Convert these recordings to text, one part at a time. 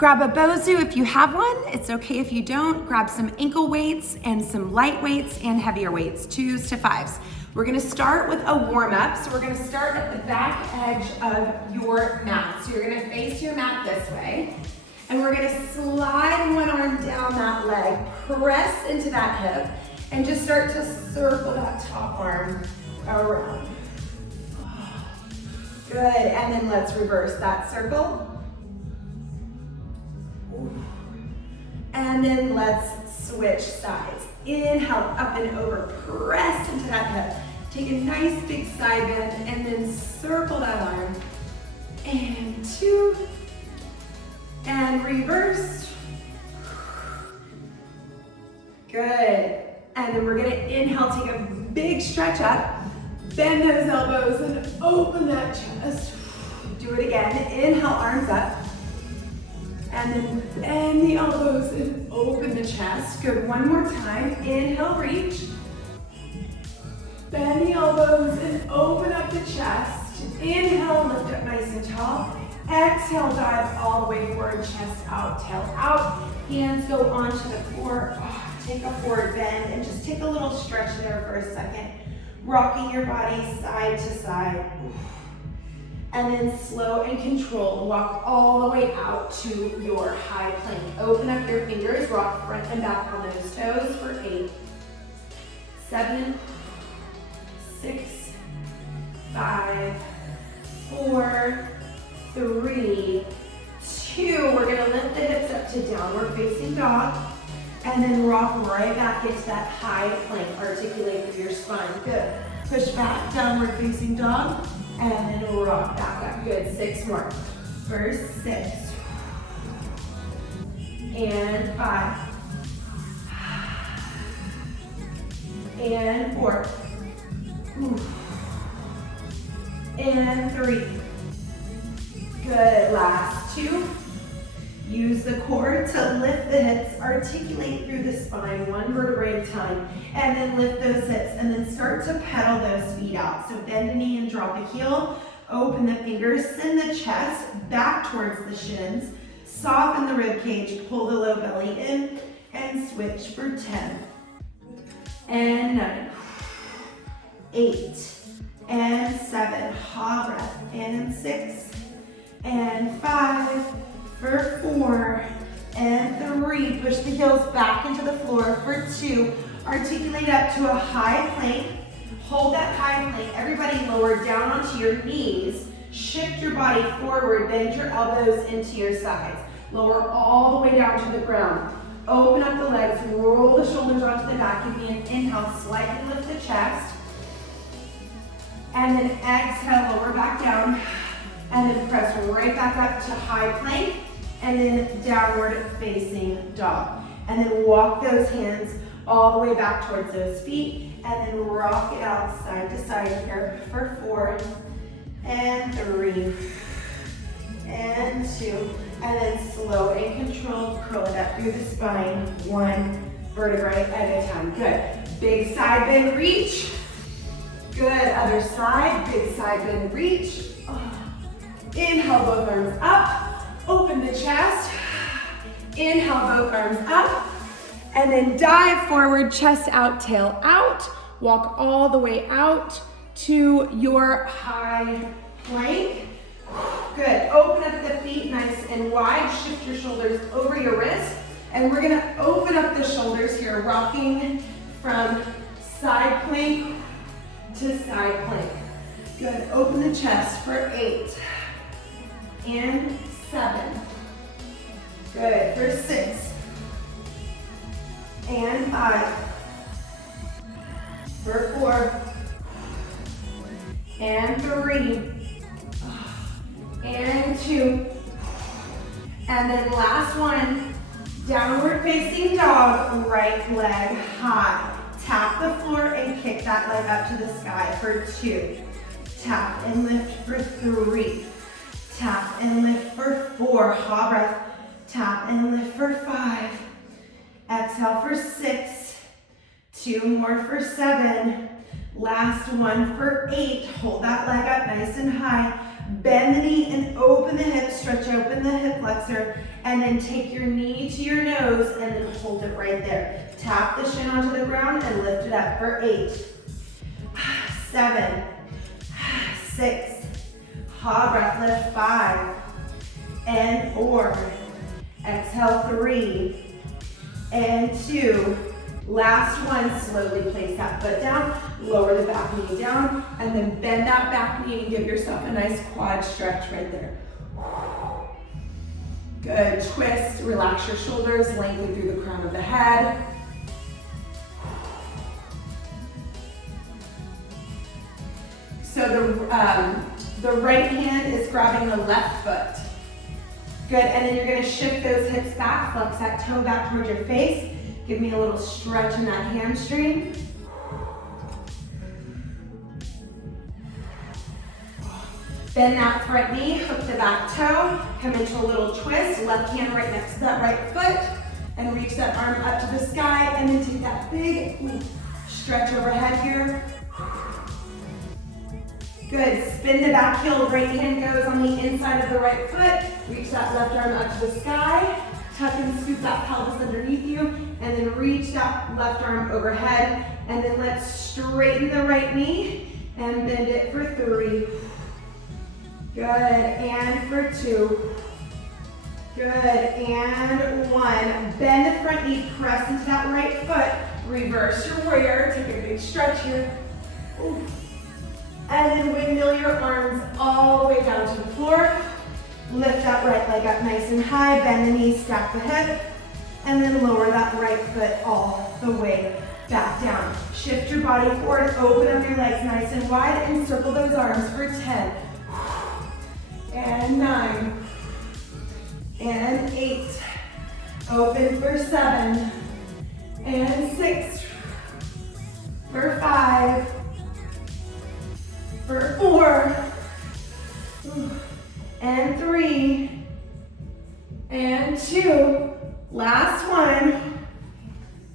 Grab a bosu if you have one. It's okay if you don't. Grab some ankle weights and some light weights and heavier weights, 2s to 5s. We're gonna start with a warm up. So we're gonna start at the back edge of your mat. So you're gonna face your mat this way. And we're gonna slide one arm down that leg, press into that hip, and just start to circle that top arm around. Good, and then let's reverse that circle. And then let's switch sides. Inhale, up and over, press into that hip. Take a nice big side bend and then circle that arm. And 2, and reverse. Good. And then we're gonna inhale, take a big stretch up, bend those elbows and open that chest. Do it again. Inhale, arms up. And then bend the elbows and open the chest. Good, one more time. Inhale, reach. Bend the elbows and open up the chest. Inhale, lift up nice and tall. Exhale, dive all the way forward, chest out, tail out. Hands go onto the floor. Take a forward bend and just take a little stretch there for a second. Rocking your body side to side. And then slow and controlled, walk all the way out to your high plank. Open up your fingers, rock front and back on those toes for 8, 7, 6, 5, 4, 3, 2. We're gonna lift the hips up to downward facing dog. And then rock right back into that high plank. Articulate through your spine. Good. Push back, downward facing dog. And then rock back up. Good. 6 more. First 6. And 5. And 4. And 3. Good. Last 2. Use the core to lift the hips, articulate through the spine, 1 vertebrae at a time, and then lift those hips, and then start to pedal those feet out. So bend the knee and drop a heel, open the fingers, send the chest back towards the shins, soften the rib cage, pull the low belly in, and switch for 10, and 9, 8, and 7, ha breath, and 6, and 5, for 4, and 3. Push the heels back into the floor for 2. Articulate up to a high plank. Hold that high plank. Everybody lower down onto your knees. Shift your body forward. Bend your elbows into your sides. Lower all the way down to the ground. Open up the legs. Roll the shoulders onto the back. Give me an inhale. Slightly lift the chest. And then exhale. Lower back down. And then press right back up to high plank. And then downward facing dog. And then walk those hands all the way back towards those feet. And then rock it out side to side here for 4, and 3, and 2. And then slow and controlled, curl it up through the spine, 1 vertebrae at a time. Good. Big side bend, reach. Good. Other side, big side bend, reach. Inhale, both arms up. Open the chest, inhale, both arms up, and then dive forward, chest out, tail out. Walk all the way out to your high plank. Good, open up the feet nice and wide, shift your shoulders over your wrist, and we're gonna open up the shoulders here, rocking from side plank to side plank. Good, open the chest for 8, and 7. Good. For 6. And 5. For 4. And 3. And 2. And then last one. Downward facing dog. Right leg high. Tap the floor and kick that leg up to the sky for 2. Tap and lift for 3. Tap and lift for 4, ha breath. Tap and lift for 5. Exhale for 6. 2 more for 7. Last one for 8. Hold that leg up nice and high. Bend the knee and open the hip, stretch open the hip flexor, and then take your knee to your nose and then hold it right there. Tap the shin onto the ground and lift it up for 8, 7, 6, hot breath, lift 5, and 4, exhale 3, and 2, last one, slowly place that foot down, lower the back knee down, and then bend that back knee and give yourself a nice quad stretch right there. Good, twist, relax your shoulders, lengthen through the crown of the head. So the right hand is grabbing the left foot. Good, and then you're gonna shift those hips back, flex that toe back towards your face. Give me a little stretch in that hamstring. Bend that front knee, hook the back toe, come into a little twist, left hand right next to that right foot, and reach that arm up to the sky, and then take that big stretch overhead here. Good, spin the back heel, right hand goes on the inside of the right foot, reach that left arm up to the sky, tuck and scoop that pelvis underneath you, and then reach that left arm overhead, and then let's straighten the right knee, and bend it for 3. Good, and for 2. Good, and 1. Bend the front knee, press into that right foot, reverse your warrior, take a big stretch here. Ooh. And then windmill your arms all the way down to the floor. Lift that right leg up nice and high, bend the knee, stack the hip, and then lower that right foot all the way back down. Shift your body forward, open up your legs nice and wide, and circle those arms for 10, and 9, and 8. Open for 7, and 6, for 5, for 4, and 3, and 2, last one,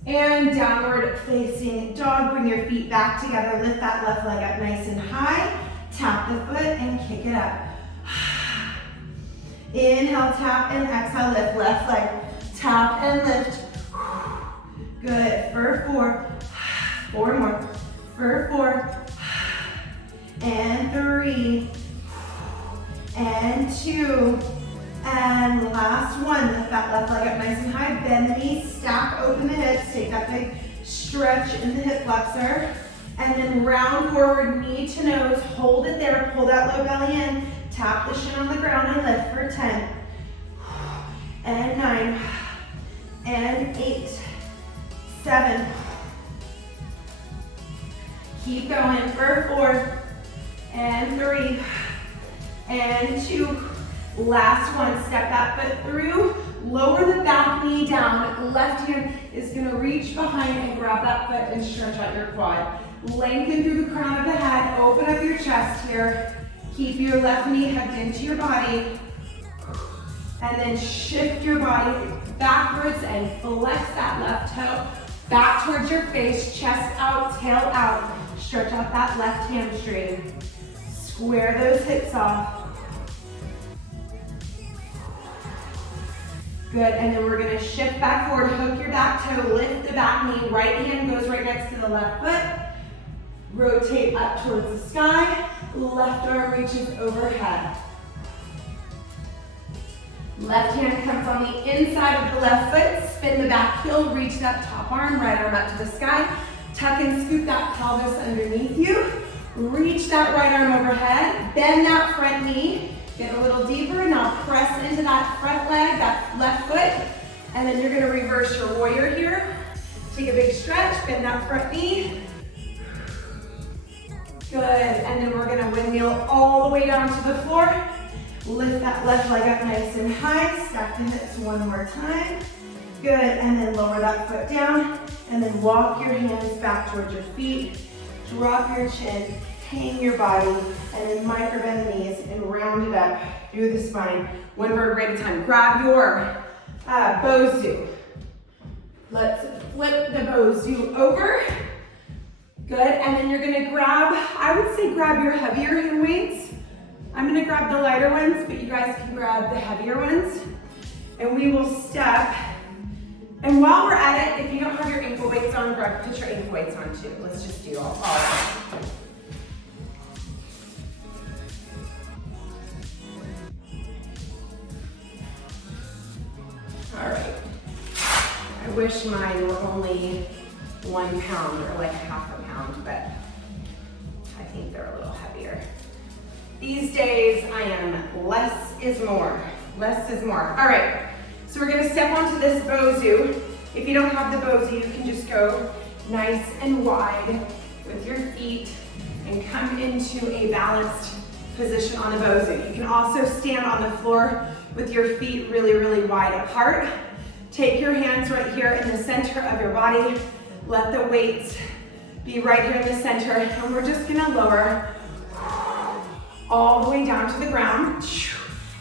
and downward facing dog. Bring your feet back together, lift that left leg up nice and high, tap the foot and kick it up. Inhale, tap, and exhale, lift left leg, tap and lift. Good, for 4, 4 more, for 4, and 3, and 2, and last one. Lift that left leg up nice and high, bend the knees, stack open the hips, take that big stretch in the hip flexor, and then round forward, knee to nose, hold it there, pull that low belly in, tap the shin on the ground and lift for 10, and 9, and 8, 7, keep going for 4, and 3, and 2, last one. Step that foot through, lower the back knee down, left hand is gonna reach behind and grab that foot and stretch out your quad. Lengthen through the crown of the head, open up your chest here, keep your left knee hugged into your body, and then shift your body backwards and flex that left toe back towards your face, chest out, tail out, stretch out that left hamstring. Square those hips off. Good, and then we're gonna shift back forward, hook your back toe, lift the back knee, right hand goes right next to the left foot, rotate up towards the sky, left arm reaches overhead. Left hand comes on the inside of the left foot, spin the back heel, reach that top arm, right arm up to the sky, tuck and scoop that pelvis underneath you, reach that right arm overhead, bend that front knee, get a little deeper, now press into that front leg, that left foot, and then you're gonna reverse your warrior here. Take a big stretch, bend that front knee. Good, and then we're gonna windmill all the way down to the floor. Lift that left leg up nice and high, stack the hips one more time. Good, and then lower that foot down, and then walk your hands back towards your feet. Drop your chin, hang your body, and then micro bend the knees and round it up through the spine. One vertebrae at a time. Grab your bosu. Let's flip the bosu over. Good, and then you're gonna grab, I would say grab your heavier hand weights. I'm gonna grab the lighter ones, but you guys can grab the heavier ones. And we will step. And while we're at it, if you don't have your ankle weights on, put your ankle weights on too. Let's just do all of it. All right. I wish mine were only 1 pound or like half a pound, but I think they're a little heavier. These days I am less is more. Less is more. All right. So we're gonna step onto this bosu. If you don't have the bosu, you can just go nice and wide with your feet and come into a balanced position on the bosu. You can also stand on the floor with your feet really, really wide apart. Take your hands right here in the center of your body. Let the weights be right here in the center. And we're just gonna lower all the way down to the ground.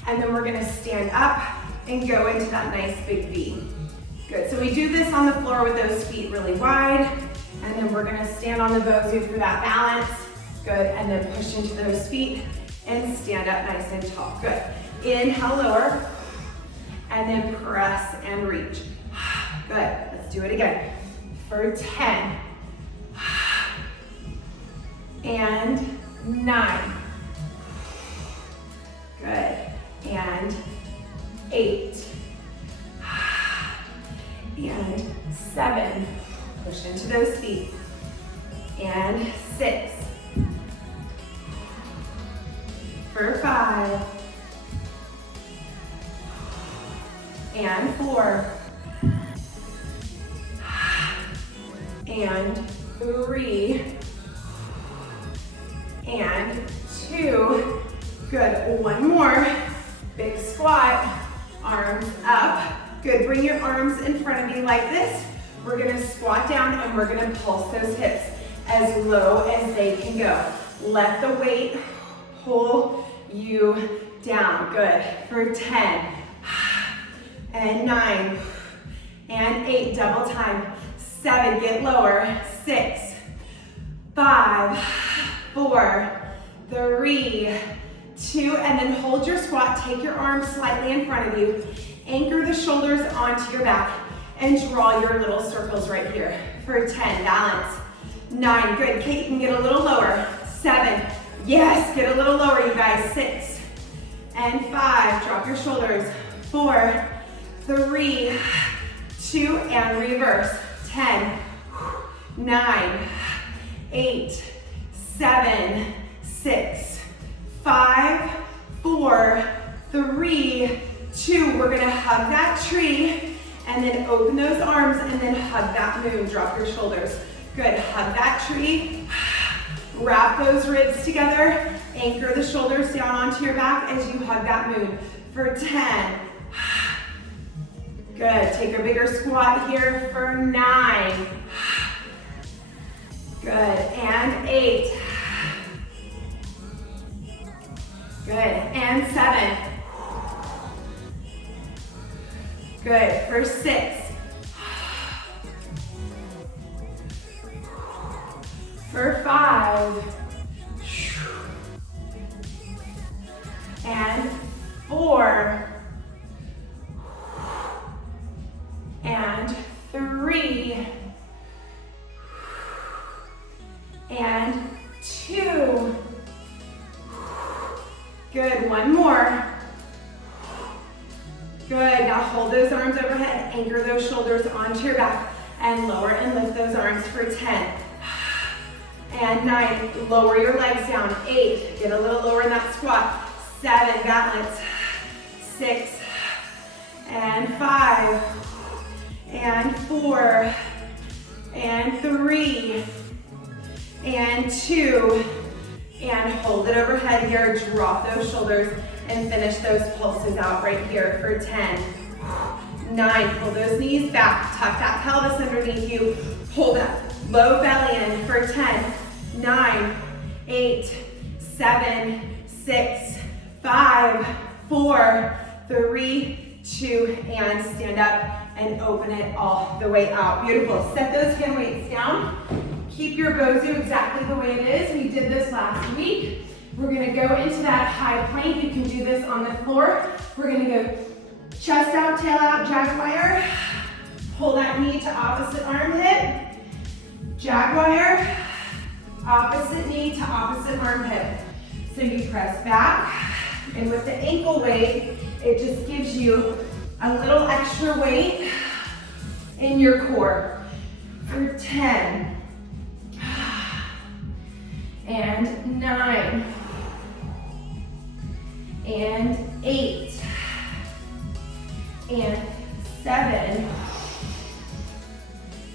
And then we're gonna stand up and go into that nice big V. Good, so we do this on the floor with those feet really wide, and then we're gonna stand on the bosu for that balance. Good, and then push into those feet and stand up nice and tall. Good, inhale, lower, and then press and reach. Good, let's do it again. For 10, and 9. Good, and 8, and 7, push into those feet, and 6, for 5, and 4, and 3, and 2, good, one more, big squat, arms up. Good, bring your arms in front of you like this. We're gonna squat down and we're gonna pulse those hips as low as they can go. Let the weight pull you down. Good, for 10, and 9, and 8, double time. 7, get lower. 6, 5, 4, 3, 2, and then hold your squat. Take your arms slightly in front of you. Anchor the shoulders onto your back and draw your little circles right here. For 10, balance. 9, good. Kate, you can get a little lower. 7, yes, get a little lower, you guys. 6, and 5, drop your shoulders. 4, 3, 2, and reverse. 10, 9, 8, 7, 6, 5, 4, 3, 2. We're gonna hug that tree and then open those arms and then hug that moon. Drop your shoulders. Good, hug that tree. Wrap those ribs together. Anchor the shoulders down onto your back as you hug that moon. For 10. Good, take a bigger squat here for 9. Good, and 8. Good, and 7. Good, for 6. For 5. And 4. And 3. And 2. Good, one more. Good, now hold those arms overhead, anchor those shoulders onto your back, and lower and lift those arms for 10. And 9, lower your legs down. 8, get a little lower in that squat. 7, balance. 6, and 5, and 4, and 3, and 2, and hold it overhead here. Drop those shoulders and finish those pulses out right here for 10. 9, pull those knees back, tuck that pelvis underneath you, pull that low belly in for 10. 9, 8, 7, 6, 5, 4, 3, 2, and stand up and open it all the way out. Beautiful. Set those hand weights down. Keep your bosu exactly the way it is. We did this last week. We're gonna go into that high plank. You can do this on the floor. We're gonna go chest out, tail out, jaguar. Pull that knee to opposite armpit. Jaguar, opposite knee to opposite armpit. So you press back, and with the ankle weight, it just gives you a little extra weight in your core. For 10, and 9, and 8, and 7,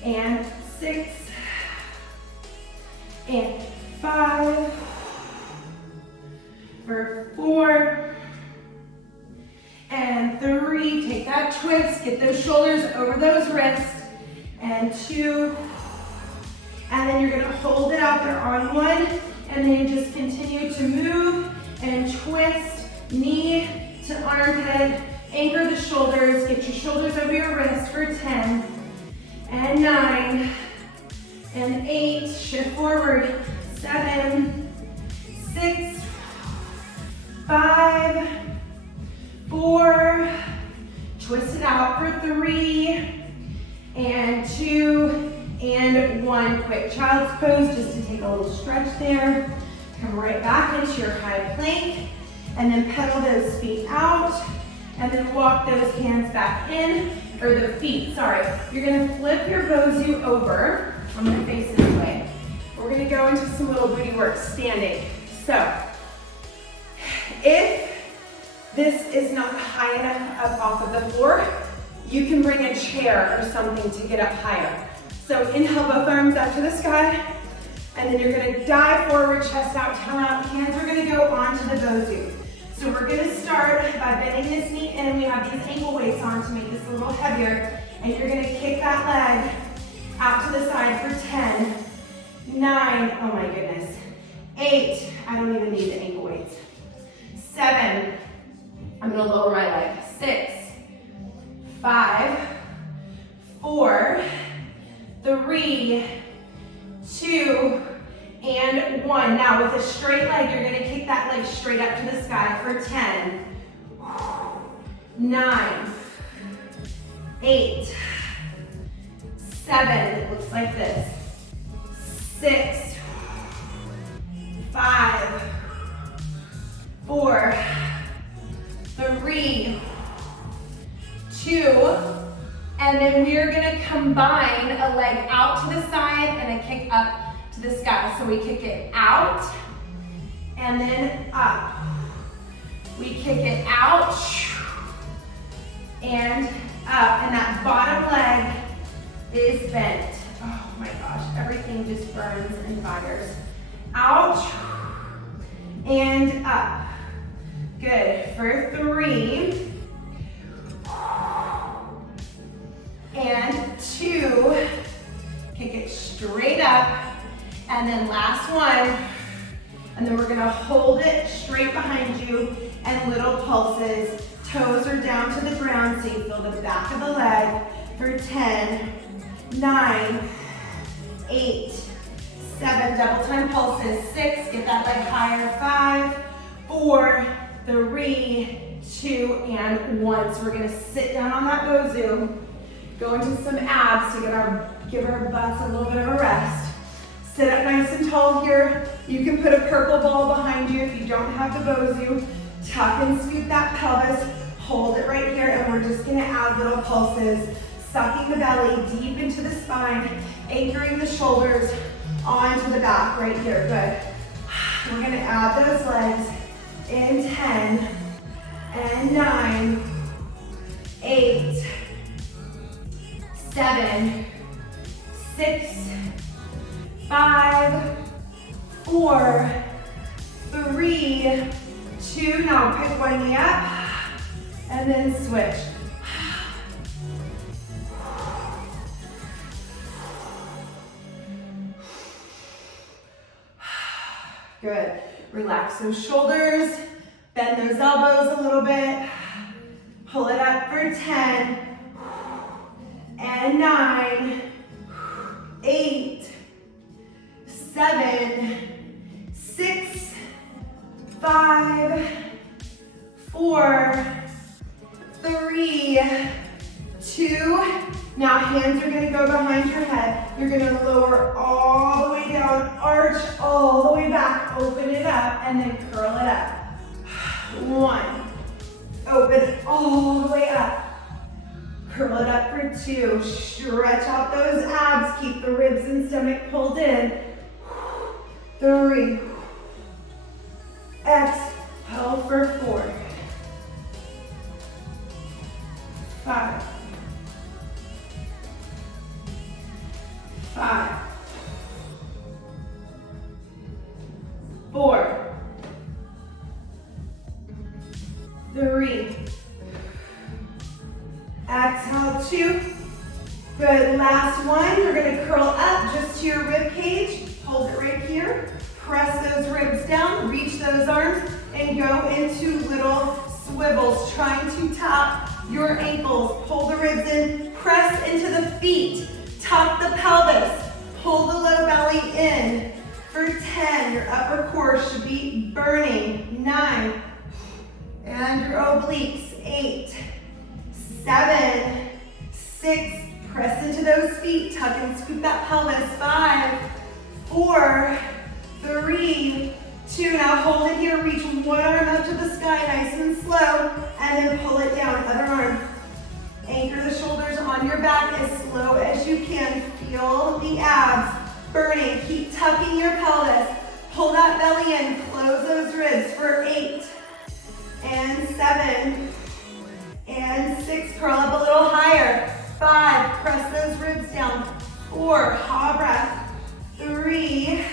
and 6, and 5, for 4, and 3, take that twist, get those shoulders over those wrists, and 2, and then you're gonna hold it out there on 1, and then you just continue to move and twist, knee to armpit, anchor the shoulders, get your shoulders over your wrist for 10, and 9, and 8, shift forward, 7, 6, 5, 4, twist it out for 3, and 2, and 1. Quick child's pose just to take a little stretch there. Come right back into your high plank, and then pedal those feet out, and then walk those hands back in, or the feet, sorry. You're gonna flip your bosu over. I'm gonna face this way. We're gonna go into some little booty work standing. So, if this is not high enough up off of the floor, you can bring a chair or something to get up higher. So inhale both arms up to the sky, and then you're gonna dive forward, chest out, tail out. Hands are gonna go onto the bosu. So we're gonna start by bending this knee in, and we have these ankle weights on to make this a little heavier. And you're gonna kick that leg out to the side for 10, 9, oh my goodness, 8, I don't even need the ankle weights, 7, I'm gonna lower my leg, 6, 5, 4, 3, 2, and 1. Now with a straight leg, you're gonna kick that leg straight up to the sky for 10, 9, 8, 7, it looks like this, 6, 5, 4, 3, 2, and then we're gonna combine a leg out to the side and a kick up to the sky. So we kick it out and then up. We kick it out and up, and that bottom leg is bent. Oh my gosh, everything just burns and fires. Out and up. Good, for 3 and 2, kick it straight up, and then last one, and then we're gonna hold it straight behind you, and little pulses. Toes are down to the ground, so you feel the back of the leg for 10, 9, 8, 7, double time pulses, 6, get that leg higher, 5, 4, 3, 2, and 1. So we're gonna sit down on that bosu, go into some abs to give our butts a little bit of a rest. Sit up nice and tall here. You can put a purple ball behind you if you don't have the bosu. Tuck and scoot that pelvis, hold it right here, and we're just gonna add little pulses, sucking the belly deep into the spine, anchoring the shoulders onto the back right here, good. We're gonna add those legs in 10, and 9, 8, 7, 6, 5, 4, 3, 2, now pick one knee up, and then switch. Good, relax those shoulders, bend those elbows a little bit, pull it up for 10, and 9, 8, 7, 6, 5, 4, 3, 2. Now hands are gonna go behind your head. You're gonna lower all the way down, arch all the way back, open it up, and then curl it up. 1, open all the way up. Curl it up for 2, stretch out those abs, keep the ribs and stomach pulled in. 3, exhale for 4, 5, 5, 4, 3, exhale 2, good, last one, you're gonna curl up just to your rib cage, hold it right here, press those ribs down, reach those arms, and go into little swivels, trying to tap your ankles, pull the ribs in, press into the feet, tuck the pelvis, pull the low belly in. For 10, your upper core should be burning. 9, and your obliques. 8, 7, 6, press into those feet, tuck and scoop that pelvis. 5, 4, 3, 2, now hold it here, reach one arm up to the sky, nice and slow, and then pull it down, other arm. Anchor the shoulders on your back as slow as you can. Feel the abs burning. Keep tucking your pelvis. Pull that belly in. Close those ribs for 8 and 7 and 6. Curl up a little higher. 5. Press those ribs down. 4. Ha breath. 3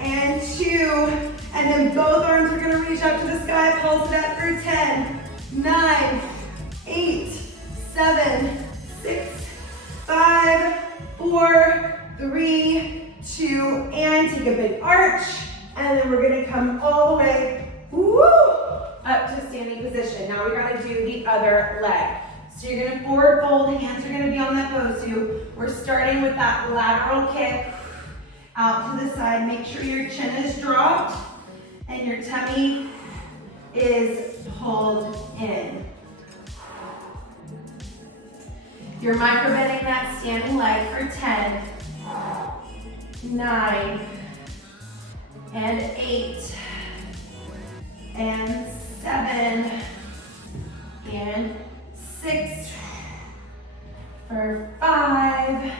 and 2. And then both arms are going to reach up to the sky. Pulse it up for 10, 9, 8, 7, 6, 5, 4, 3, 2, and take a big arch. And then we're gonna come all the way, up to standing position. Now we gotta do the other leg. So you're gonna forward fold, hands are gonna be on that bosu. We're starting with that lateral kick out to the side. Make sure your chin is dropped and your tummy is pulled in. You're micro-bending that standing leg for 10, 9, and 8, and 7, and 6, for 5,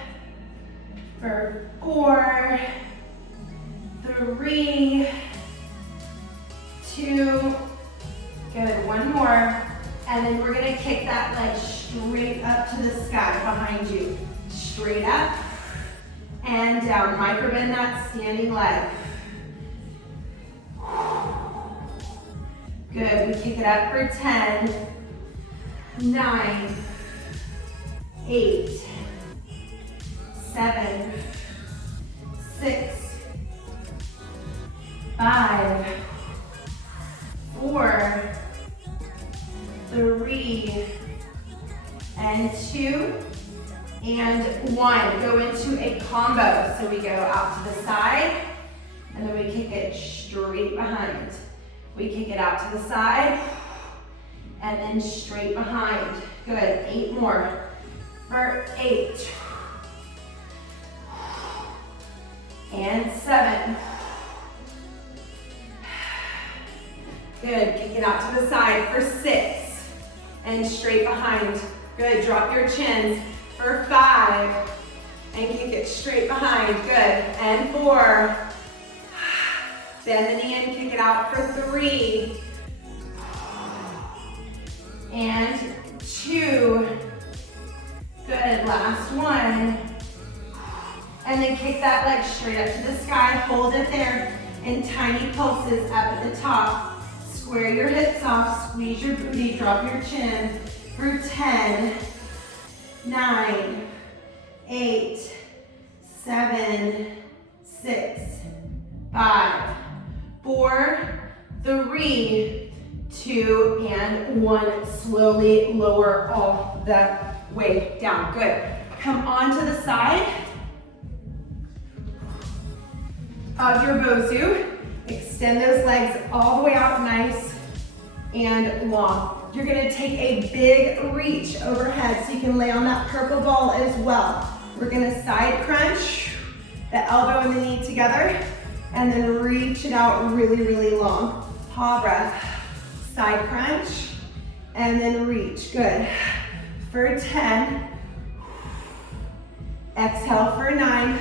for 4, 3, 2, good, one more. And then we're gonna kick that leg straight up to the sky behind you. Straight up and down. Micro-bend that standing leg. Good, we kick it up for 10, 9, 8, 7, 6, 5, 4, 3, and 2, and 1. Go into a combo. So we go out to the side, and then we kick it straight behind. We kick it out to the side, and then straight behind. Good, 8 more. For 8, and 7. Good, kick it out to the side for 6. And straight behind. Good, drop your chins for 5. And kick it straight behind, good. And 4. Bend the knee and kick it out for 3. And 2. Good, last one. And then kick that leg straight up to the sky. Hold it there in tiny pulses up at the top. Square your hips off, squeeze your booty, drop your chin for 10, 9, 8, 7, 6, 5, 4, 3, 2, and 1. Slowly lower all the way down. Good. Come onto the side of your bosu. Extend those legs all the way out nice and long. You're gonna take a big reach overhead so you can lay on that purple ball as well. We're gonna side crunch, the elbow and the knee together, and then reach it out really, really long. Paw breath, side crunch, and then reach, good. For 10, exhale for 9,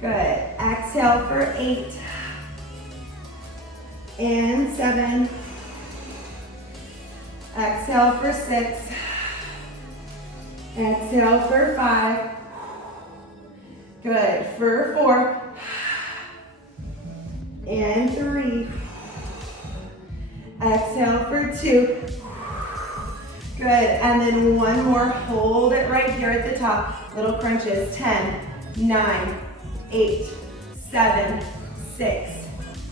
good. Exhale for 8, and 7, exhale for 6, exhale for 5, good. For 4, and 3, exhale for 2, good. And then one more, hold it right here at the top. Little crunches, 10, 9, 8, 7, 6,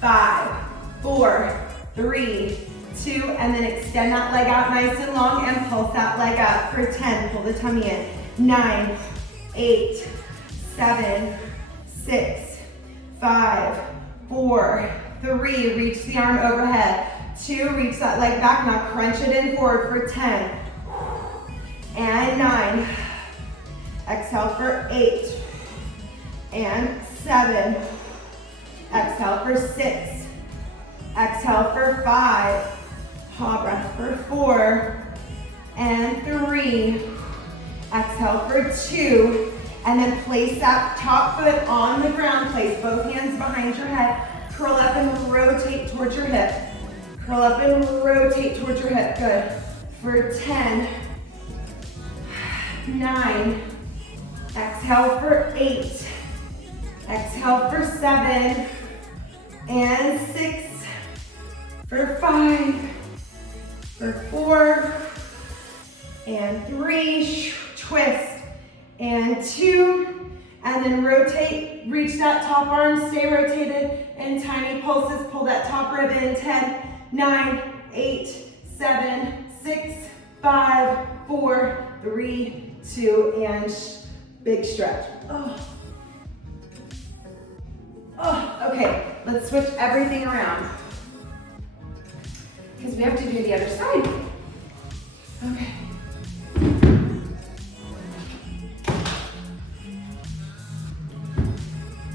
5, 4, 3, 2, and then extend that leg out nice and long and pulse that leg up for 10. Pull the tummy in. 9, 8, 7, 6, 5, 4, 3. Reach the arm overhead. 2, reach that leg back. Now crunch it in forward for 10. And 9. Exhale for 8. And 7. Exhale for 6. Exhale for 5. Paw breath for 4. And 3. Exhale for 2. And then place that top foot on the ground. Place both hands behind your head. Curl up and rotate towards your hip. Curl up and rotate towards your hip. Good. For 10, 9, exhale for 8, exhale for 7, and 6, for 5, for 4, and 3, twist, and 2, and then rotate, reach that top arm, stay rotated, and tiny pulses, pull that top rib in, 10, 9, 8, 7, 6, 5, 4, 3, 2, and big stretch. Okay, let's switch everything around because we have to do the other side. Okay.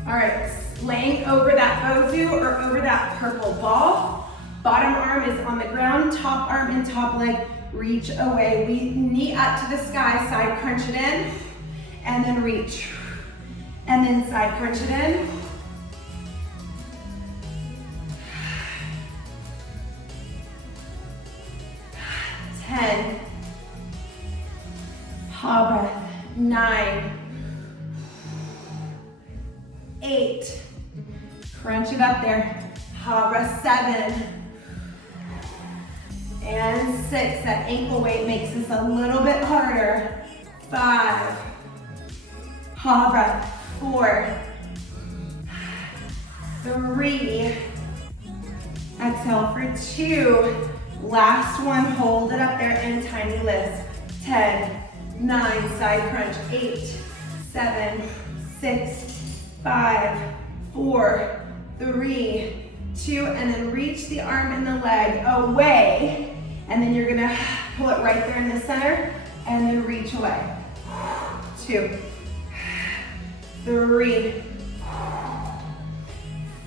All right, laying over that bosu or over that purple ball. Bottom arm is on the ground, top arm and top leg reach away. We knee up to the sky, side crunch it in, and then reach. And then side crunch it in. Ten. Paw breath. 9. 8. Crunch it up there. Paw breath. 7. And 6, that ankle weight makes this a little bit harder. 5, paw breath. 4, 3, exhale for 2, last one, hold it up there in tiny lifts. 10, 9, side crunch. 8, 7, 6, 5, 4, 3, 2, and then reach the arm and the leg away. And then you're gonna pull it right there in the center and then reach away. 2, 3,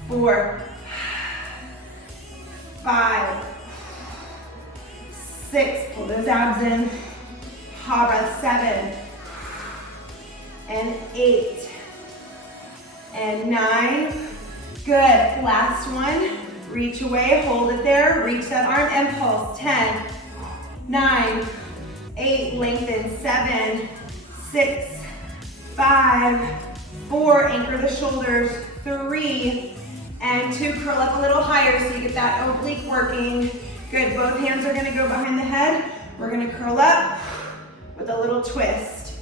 4, 5, 6, pull those abs in. Paw breath. 7, and 8, and 9. Good, last one. Reach away, hold it there, reach that arm and pulse. 10, 9, 8, lengthen. 7, 6, 5, 4, anchor the shoulders. 3, and 2, curl up a little higher so you get that oblique working. Good, both hands are gonna go behind the head. We're gonna curl up with a little twist.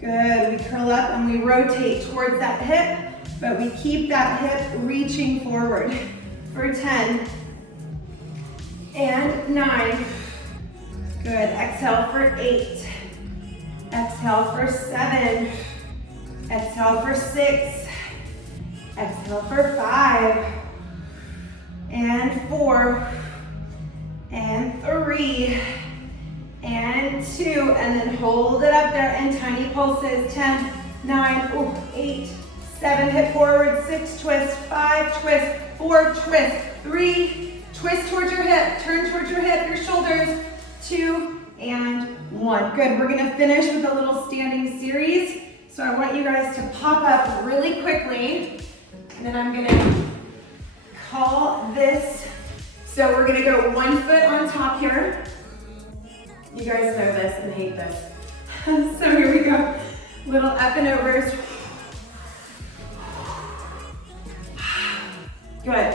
Good, we curl up and we rotate towards that hip, but we keep that hip reaching forward for 10 and 9. Good, exhale for 8, exhale for 7, exhale for 6, Exhale for 5, and 4, and 3, and 2, and then hold it up there in tiny pulses. 10, 9, 8, 7, hip forward, 6, twist, 5, twist, 4, twist, 3, twist towards your hip, turn towards your hip, your shoulders, 2, and 1. Good, we're gonna finish with a little standing series. So I want you guys to pop up really quickly, and then I'm gonna call this. So we're gonna go 1 foot on top here. You guys know this and hate this. So here we go. Little up and overs. Good.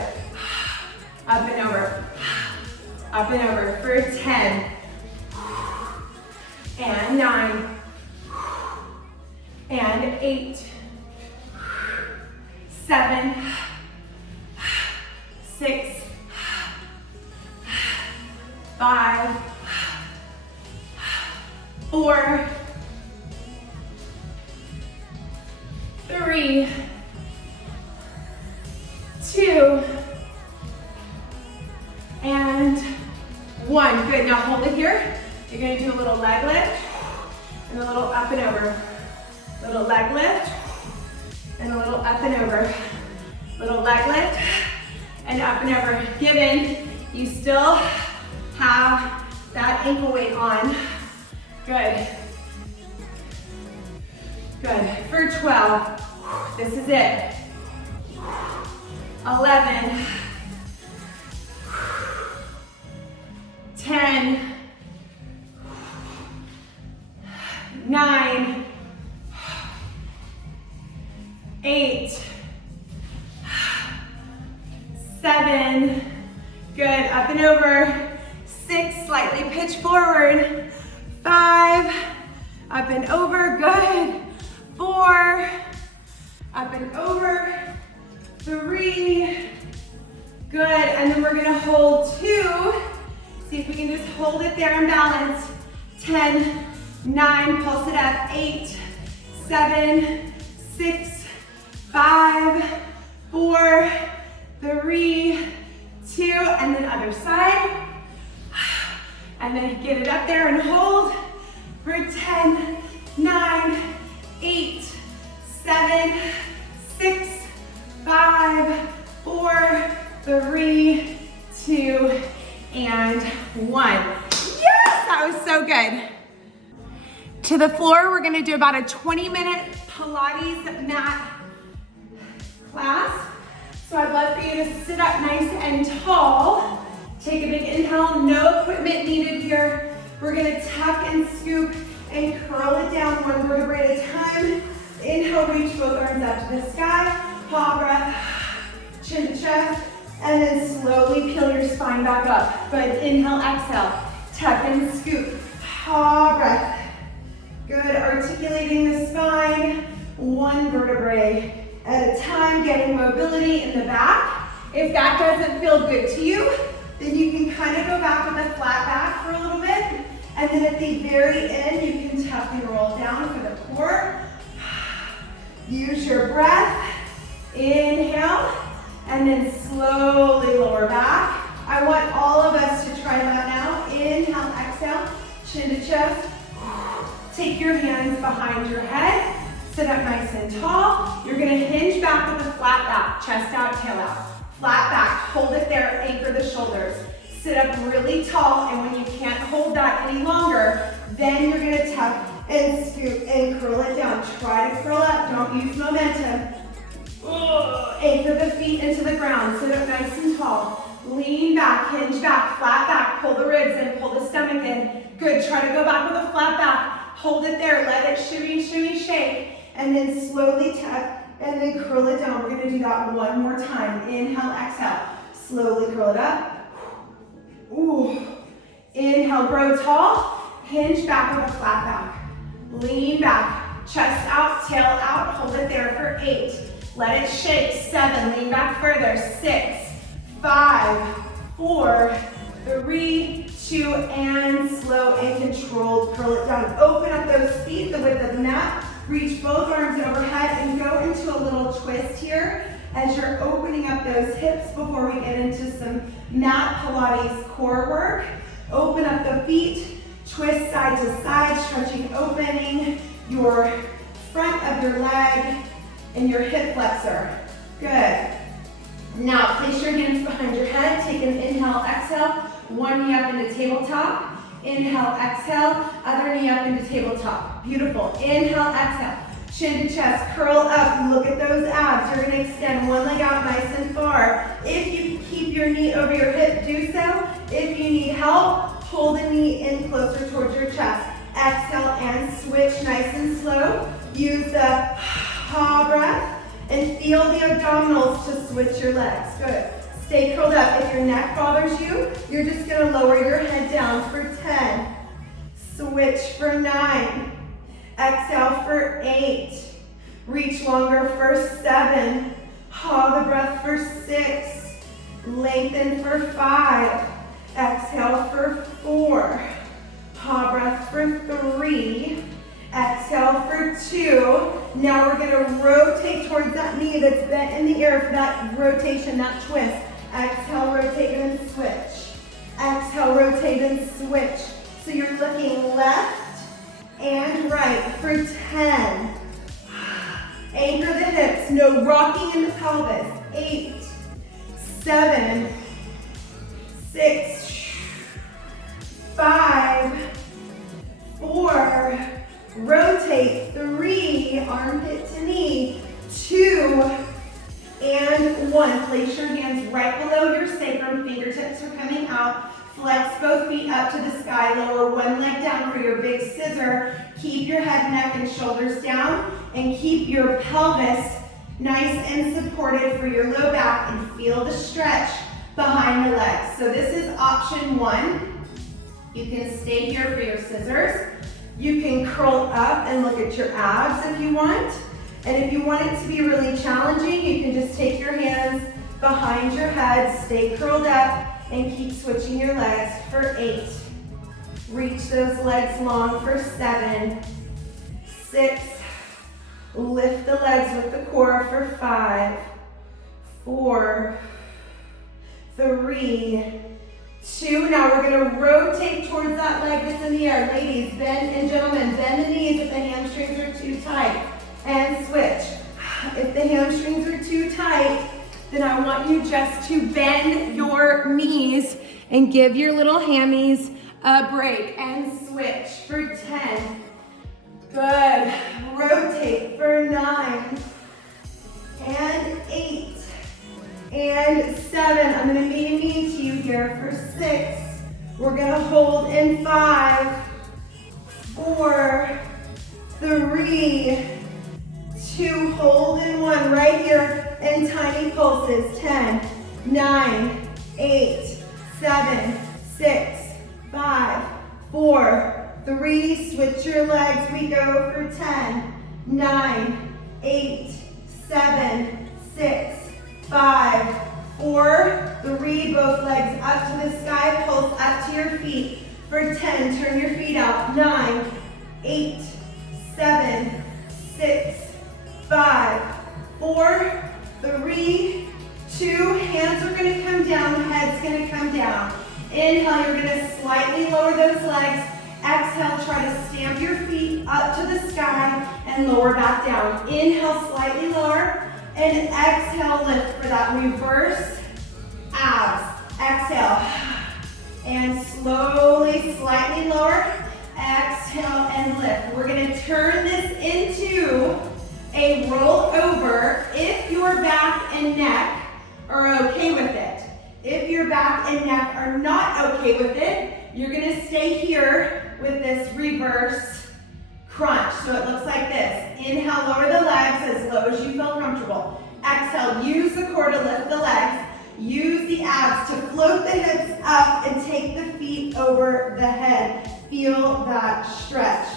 Up and over. Up and over for 10. And 9. And 8. 7. 6. 5. 4. 3. 2. And 1. Good, now hold it here. You're gonna do a little leg lift and a little up and over. Little leg lift and a little up and over. Little leg lift and up and over. Given you still have that ankle weight on. Good. Good. For 12, this is it. 11, 10, 9, 8, 7, good, up and over, 6, slightly pitch forward, 5, up and over, good, 4, up and over, 3, good, and then we're gonna hold 2, see if we can just hold it there and balance, 10, 9, pulse it up, 8, 7, 6, 5, 4, 3, 2, and then other side, and then get it up there and hold for 10, 9, 8, 7, 6, 5, 4, 3, 2, and 1. Yes, that was so good. To the floor, we're gonna do about a 20-minute Pilates mat class. So I'd love for you to sit up nice and tall. Take a big inhale, no equipment needed here. We're gonna tuck and scoop and curl it down 1 vertebrae at a time. Inhale, reach both arms up to the sky. Paw breath, chin to chest, and then slowly peel your spine back up. Good, inhale, exhale, tuck and scoop, paw breath. Good, articulating the spine, 1 vertebrae at a time, getting mobility in the back. If that doesn't feel good to you, then you can kind of go back with a flat back for a little bit, and then at the very end, you can tuck and roll down for the core. Use your breath, inhale, and then slowly lower back. I want all of us to try that now. Inhale, exhale, chin to chest. Take your hands behind your head. Sit up nice and tall. You're gonna hinge back with a flat back, chest out, tail out. Flat back, hold it there, anchor the shoulders. Sit up really tall, and when you can't hold that any longer, then you're gonna tuck and scoop and curl it down. Try to curl up, don't use momentum. Anchor the feet into the ground, sit up nice and tall. Lean back, hinge back, flat back, pull the ribs in, pull the stomach in. Good, try to go back with a flat back. Hold it there, let it shimmy, shimmy, shake, and then slowly tuck, and then curl it down. We're gonna do that 1 more time. Inhale, exhale, slowly curl it up. Ooh. Inhale, grow tall, hinge back with a flat back. Lean back, chest out, tail out, hold it there for 8. Let it shake, 7, lean back further, 6, 5, 4, 3, 2, and slow and controlled, curl it down. Open up those feet the width of the mat, reach both arms overhead and go into a little twist here. as you're opening up those hips before we get into some mat Pilates core work. Open up the feet, twist side to side, stretching, opening your front of your leg and your hip flexor. Good. Now place your hands behind your head. Take an inhale, exhale. One knee up into tabletop. Inhale, exhale. Other knee up into tabletop. Beautiful. Inhale, exhale. Chin to chest, curl up. Look at those abs. You're going to extend one leg out nice and far. If you keep your knee over your hip, do so. If you need help, pull the knee in closer towards your chest. Exhale and switch nice and slow. Use the ha breath and feel the abdominals to switch your legs. Good. Stay curled up. If your neck bothers you, you're just going to lower your head down for 10. Switch for 9. Exhale for 8. Reach longer for 7. Ha the breath for 6. Lengthen for 5. Exhale for 4. Ha breath for 3. Exhale for 2. Now we're going to rotate towards that knee that's bent in the air for that rotation, that twist. Exhale, rotate and switch. Exhale, rotate and switch. So you're looking left and right for 10. Anchor the hips, no rocking in the pelvis. 8, 7, 6, 5, 4, rotate, 3, armpit to knee, 2, and 1. Place your hands right below your sacrum, fingertips are coming out. Flex both feet up to the sky, lower one leg down for your big scissor. Keep your head, neck, and shoulders down, and keep your pelvis nice and supported for your low back, and feel the stretch behind the legs. So this is option 1. You can stay here for your scissors. You can curl up and look at your abs if you want. And if you want it to be really challenging, you can just take your hands behind your head, stay curled up, and keep switching your legs for 8. Reach those legs long for 7, 6. Lift the legs with the core for 5, 4, 3, 2. Now we're going to rotate towards that leg that's in the air. Ladies, bend, and gentlemen, bend the knees if the hamstrings are too tight. And switch. If the hamstrings are too tight, then I want you just to bend your knees and give your little hammies a break and switch for 10. Good. Rotate for 9 and 8 and 7. I'm going to be mean to you here for 6. We're going to hold in 5, 4, 3, 2, hold in 1 right here in tiny pulses. 10, 9, 8, 7, 6, 5, 4, 3. Switch your legs. We go for 10, 9, 8, 7, 6, 5, 4, 3. Both legs up to the sky. Pulse up to your feet for 10. Turn your feet out. 9, 8, 7, 6, 5, 4, 3, 2. Hands are going to come down, head's going to come down. Inhale, you're going to slightly lower those legs. Exhale, try to stamp your feet up to the sky and lower back down. Inhale, slightly lower, and exhale, lift for that reverse abs. Exhale, and slowly, slightly lower. Exhale and lift. We're going to turn this into a roll over if your back and neck are okay with it. If your back and neck are not okay with it, you're going to stay here with this reverse crunch. So it looks like this. Inhale, lower the legs as low as you feel comfortable. Exhale, use the core to lift the legs. Use the abs to float the hips up and take the feet over the head. Feel that stretch.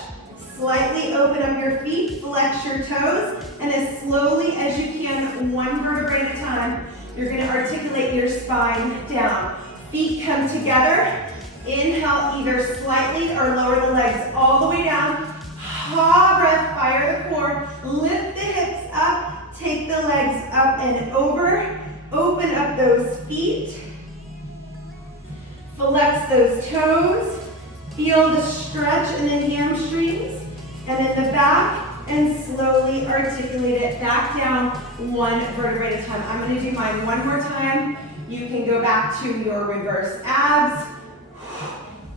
Slightly open up your feet, flex your toes, and as slowly as you can, one vertebrae at a time, you're going to articulate your spine down. Feet come together. Inhale, either slightly or lower the legs all the way down. Ha breath, fire the core. Lift the hips up. Take the legs up and over. Open up those feet. Flex those toes. Feel the stretch in the hamstrings and in the back, and slowly articulate it back down, one vertebrae at a time. I'm gonna do mine one more time. You can go back to your reverse abs.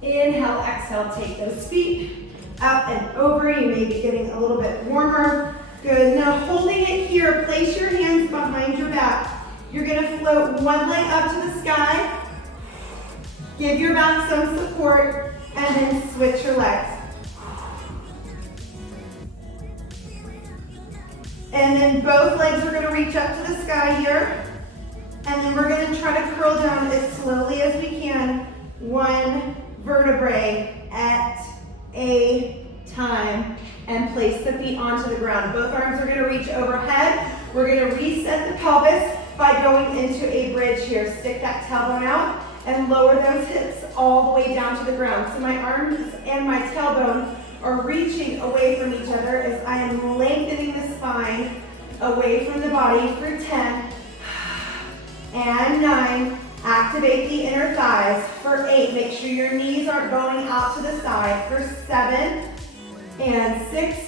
Inhale, exhale, take those feet up and over. You may be getting a little bit warmer. Good, now holding it here, place your hands behind your back. You're gonna float one leg up to the sky. Give your back some support, and then switch your legs. And then both legs are gonna reach up to the sky here. And then we're gonna try to curl down as slowly as we can, one vertebrae at a time, and place the feet onto the ground. Both arms are gonna reach overhead. We're gonna reset the pelvis by going into a bridge here. Stick that tailbone out and lower those hips all the way down to the ground. So my arms and my tailbone are reaching away from each other as I am lengthening the spine away from the body for 10 and 9. Activate the inner thighs for 8. Make sure your knees aren't going out to the side for 7 and 6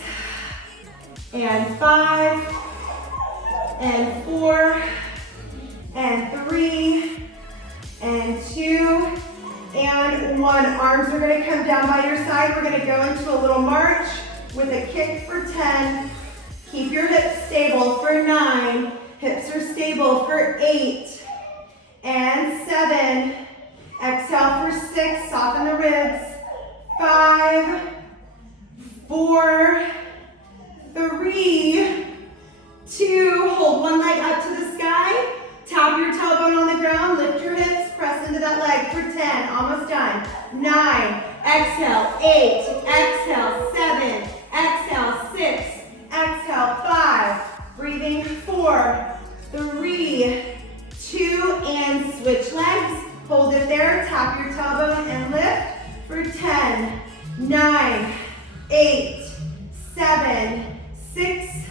and 5 and 4 and 3 and 2 and 1. Arms are going to come down by your side. We're going to go into a little march with a kick for 10. Keep your hips stable for 9. Hips are stable for 8 and 7. Exhale for 6. Soften the ribs. 5, 4, 3, 2. Hold one leg up to the sky. Tap your tailbone on the ground. Lift your hips. Press into that leg for 10. Almost done. 9. Exhale. 8. Exhale. 7. Exhale. 6. Exhale. 5. Breathing. 4, 3, 2, and switch legs. Hold it there. Tap your tailbone and lift for 10, 9, 8, 7, 6,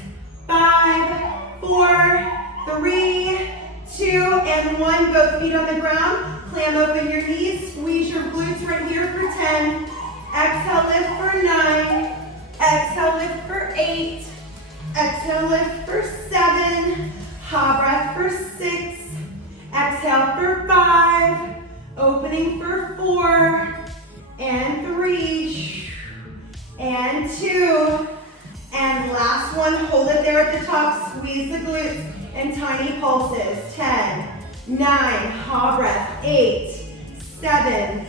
5, 4, 3, 2, and 1. Both feet on the ground. Clam open your knees. Squeeze your glutes right here for 10. Exhale, lift for 9. Exhale, lift for 8. Exhale, lift for 7. Ha breath for 6. Exhale for 5. Opening for 4. And 3. And 2. And last one. Hold it there at the top. Squeeze the glutes and tiny pulses. 10, 9, ha breath. 8, 7,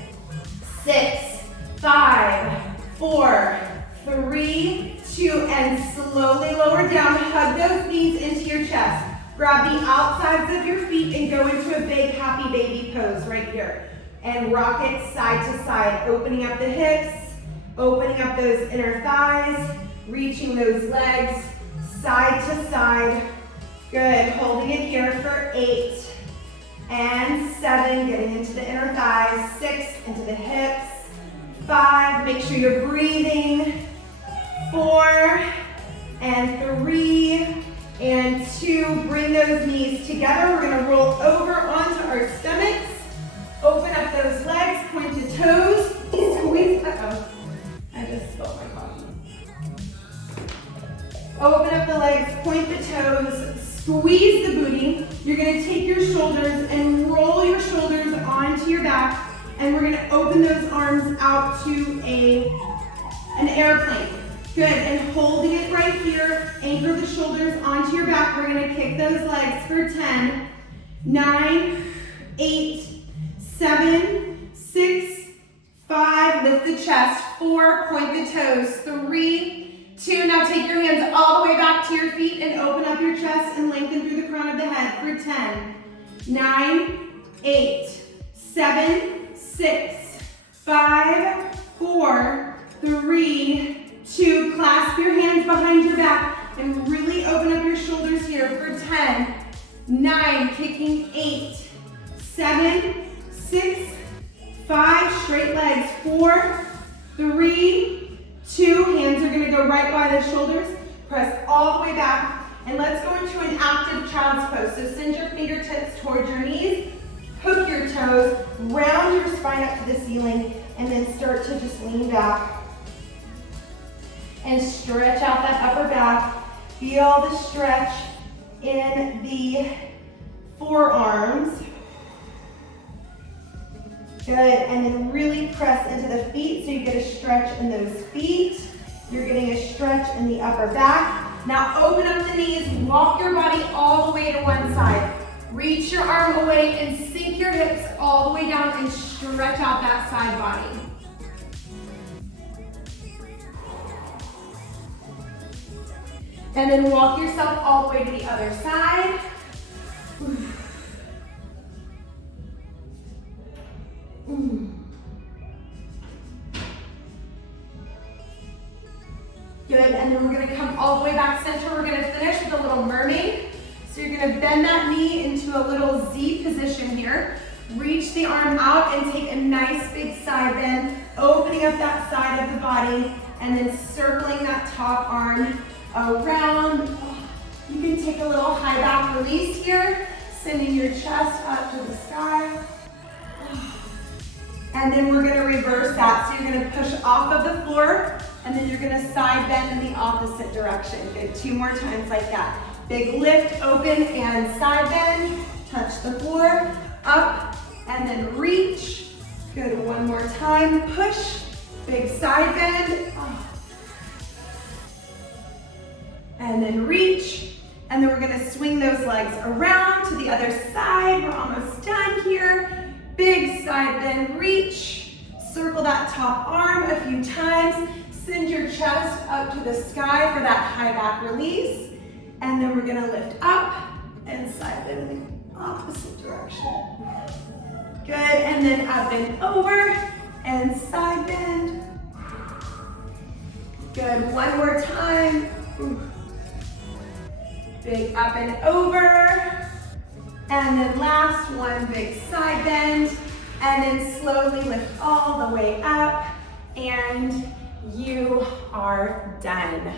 6, 5, 4, 3, 2, and slowly lower down. Hug those knees into your chest. Grab the outsides of your feet and go into a big happy baby pose right here. And rock it side to side, opening up the hips, opening up those inner thighs, reaching those legs side to side. Good, holding it here for 8 and 7, getting into the inner thighs, 6, into the hips, 5, make sure you're breathing, 4 and 3 and 2, bring those knees together. We're gonna roll over onto our stomachs, open up those legs, point the toes, squeeze, I just spilled my coffee. Open up the legs, point the toes, squeeze the booty. You're gonna take your shoulders and roll your shoulders onto your back, and we're gonna open those arms out to an airplane. Good, and holding it right here, anchor the shoulders onto your back. We're gonna kick those legs for 10, 9, 8, 7, 6, 5, lift the chest, 4, point the toes, 3, 2, now take your hands all the way back to your feet and open up your chest and lengthen through the crown of the head for 10, 9, 8, 7, 6, 5, 4, 3, 2, clasp your hands behind your back and really open up your shoulders here for 10, 9, kicking 8, 7, 6, 5, straight legs, 4, 3, 2, hands are gonna go right by the shoulders, press all the way back, And let's go into an active child's pose. So send your fingertips towards your knees, hook your toes, round your spine up to the ceiling, and then start to just lean back and stretch out that upper back. Feel the stretch in the forearms. Good, and then really press into the feet so you get a stretch in those feet. You're getting a stretch in the upper back. Now open up the knees, walk your body all the way to one side. Reach your arm away and sink your hips all the way down and stretch out that side body. And then walk yourself all the way to the other side. Good, and then we're gonna come all the way back center. We're gonna finish with a little mermaid. So you're gonna bend that knee into a little Z position here. Reach the arm out and take a nice big side bend, opening up that side of the body, and then circling that top arm around. You can take a little high back release here, sending your chest up to the sky. And then we're gonna reverse that. So you're gonna push off of the floor, and then you're gonna side bend in the opposite direction. Good, 2 more times like that. Big lift, open, and side bend. Touch the floor, up, and then reach. Good, 1 more time. Push, big side bend. And then reach. And then we're gonna swing those legs around to the other side. We're almost done here. Big side bend, reach. Circle that top arm a few times. Send your chest up to the sky for that high back release. And then we're gonna lift up and side bend in the opposite direction. Good, and then up and over and side bend. Good, 1 more time. Big up and over. And then last one, big side bend. And then slowly lift all the way up. And you are done.